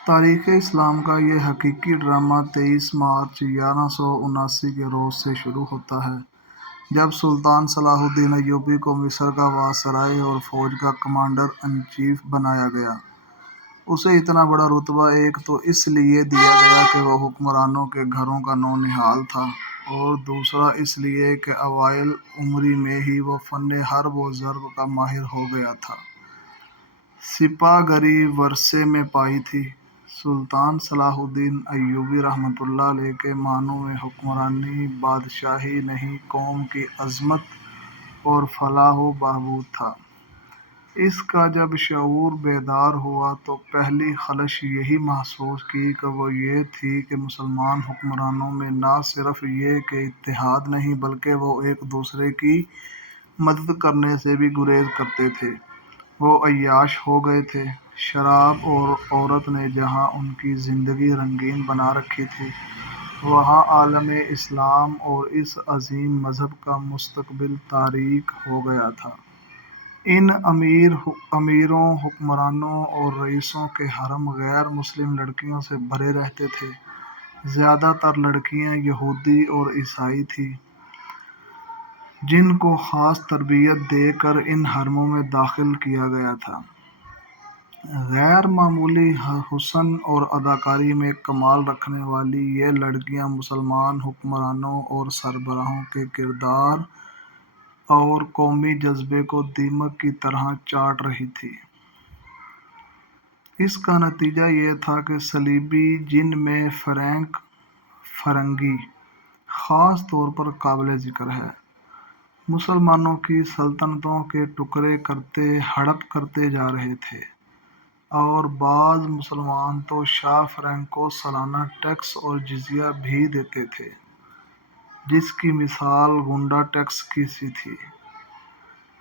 تاریخ اسلام کا یہ حقیقی ڈرامہ 23 مارچ 1179 کے روز سے شروع ہوتا ہے، جب سلطان صلاح الدین ایوبی کو مصر کا وائسرائے اور فوج کا کمانڈر ان چیف بنایا گیا۔ اسے اتنا بڑا رتبہ ایک تو اس لیے دیا گیا کہ وہ حکمرانوں کے گھروں کا نونہال تھا، اور دوسرا اس لیے کہ اوائل عمری میں ہی وہ فن حرب و ضرب کا ماہر ہو گیا تھا۔ سپاہ گری ورثے میں پائی تھی۔ سلطان صلاح الدین ایوبی رحمۃ اللہ علیہ کے معنوں میں حکمرانی بادشاہی نہیں، قوم کی عظمت اور فلاح و بہبود تھا۔ اس کا جب شعور بیدار ہوا تو پہلی خلش یہی محسوس کی کہ وہ یہ تھی کہ مسلمان حکمرانوں میں نہ صرف یہ کہ اتحاد نہیں، بلکہ وہ ایک دوسرے کی مدد کرنے سے بھی گریز کرتے تھے۔ وہ عیاش ہو گئے تھے۔ شراب اور عورت نے جہاں ان کی زندگی رنگین بنا رکھی تھی، وہاں عالم اسلام اور اس عظیم مذہب کا مستقبل تاریک ہو گیا تھا۔ ان امیروں، حکمرانوں اور رئیسوں کے حرم غیر مسلم لڑکیوں سے بھرے رہتے تھے۔ زیادہ تر لڑکیاں یہودی اور عیسائی تھیں، جن کو خاص تربیت دے کر ان حرموں میں داخل کیا گیا تھا۔ غیر معمولی حسن اور اداکاری میں کمال رکھنے والی یہ لڑکیاں مسلمان حکمرانوں اور سربراہوں کے کردار اور قومی جذبے کو دیمک کی طرح چاٹ رہی تھیں۔ اس کا نتیجہ یہ تھا کہ صلیبی، جن میں فرینک فرنگی خاص طور پر قابل ذکر ہے، مسلمانوں کی سلطنتوں کے ٹکڑے کرتے ہڑپ کرتے جا رہے تھے، اور بعض مسلمان تو شاہ فرینک کو سالانہ ٹیکس اور جزیہ بھی دیتے تھے، جس کی مثال گنڈا ٹیکس کی سی تھی۔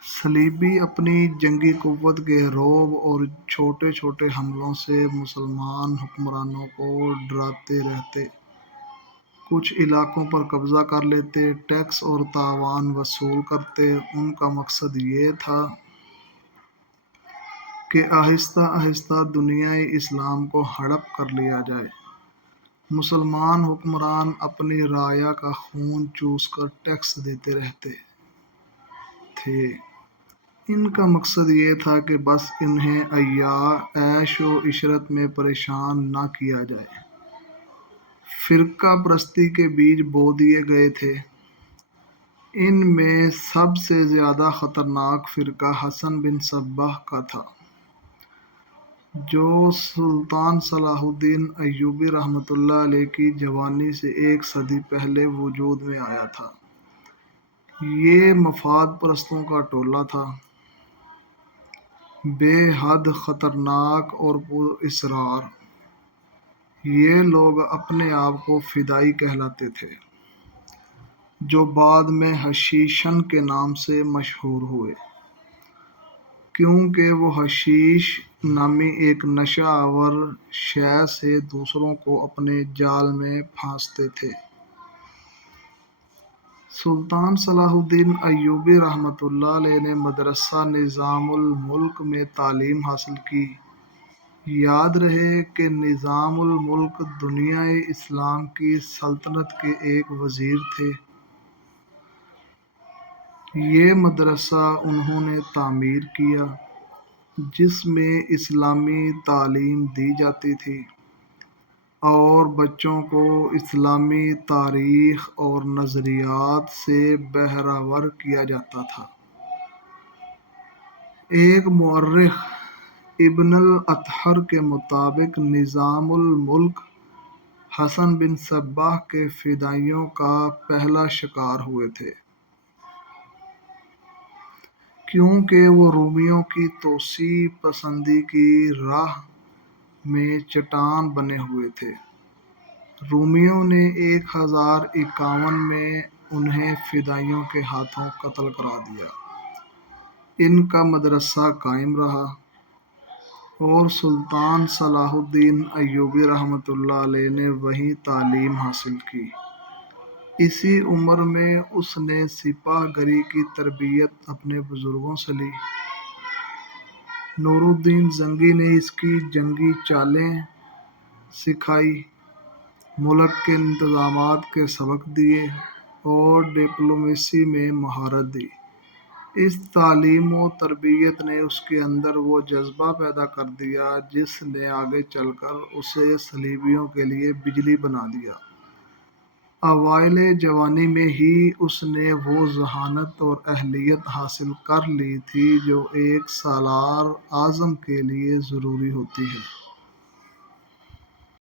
صلیبی اپنی جنگی قوت کے رعب اور چھوٹے چھوٹے حملوں سے مسلمان حکمرانوں کو ڈراتے رہتے، کچھ علاقوں پر قبضہ کر لیتے، ٹیکس اور تاوان وصول کرتے۔ ان کا مقصد یہ تھا کہ آہستہ آہستہ دنیائے اسلام کو ہڑپ کر لیا جائے۔ مسلمان حکمران اپنی رعایا کا خون چوس کر ٹیکس دیتے رہتے تھے۔ ان کا مقصد یہ تھا کہ بس انہیں عیش و عشرت میں پریشان نہ کیا جائے۔ فرقہ پرستی کے بیج بو دیے گئے تھے۔ ان میں سب سے زیادہ خطرناک فرقہ حسن بن صباح کا تھا، جو سلطان صلاح الدین ایوبی رحمۃ اللہ علیہ کی جوانی سے ایک صدی پہلے وجود میں آیا تھا۔ یہ مفاد پرستوں کا ٹولہ تھا، بے حد خطرناک اور پراسرار۔ یہ لوگ اپنے آپ کو فدائی کہلاتے تھے، جو بعد میں حشیشن کے نام سے مشہور ہوئے، کیونکہ وہ حشیش نامی ایک نشہ آور شے سے دوسروں کو اپنے جال میں پھانستے تھے۔ سلطان صلاح الدین ایوبی رحمۃ اللہ علیہ نے مدرسہ نظام الملک میں تعلیم حاصل کی۔ یاد رہے کہ نظام الملک دنیائے اسلام کی سلطنت کے ایک وزیر تھے۔ یہ مدرسہ انہوں نے تعمیر کیا، جس میں اسلامی تعلیم دی جاتی تھی اور بچوں کو اسلامی تاریخ اور نظریات سے بہرہ ور کیا جاتا تھا۔ ایک مورخ ابن الاطہر کے مطابق نظام الملک حسن بن صباح کے فدائیوں کا پہلا شکار ہوئے تھے، کیونکہ وہ رومیوں کی توسیع پسندی کی راہ میں چٹان بنے ہوئے تھے۔ رومیوں نے 1051 میں انہیں فدائیوں کے ہاتھوں قتل کرا دیا۔ ان کا مدرسہ قائم رہا، اور سلطان صلاح الدین ایوبی رحمۃ اللہ علیہ نے وہیں تعلیم حاصل کی۔ اسی عمر میں اس نے سپاہ گری کی تربیت اپنے بزرگوں سے لی۔ نور الدین زنگی نے اس کی جنگی چالیں سکھائی، ملک کے انتظامات کے سبق دیے اور ڈپلومیسی میں مہارت دی۔ اس تعلیم و تربیت نے اس کے اندر وہ جذبہ پیدا کر دیا جس نے آگے چل کر اسے صلیبیوں کے لیے بجلی بنا دیا۔ اوائل جوانی میں ہی اس نے وہ ذہانت اور اہلیت حاصل کر لی تھی جو ایک سالار اعظم کے لیے ضروری ہوتی ہے۔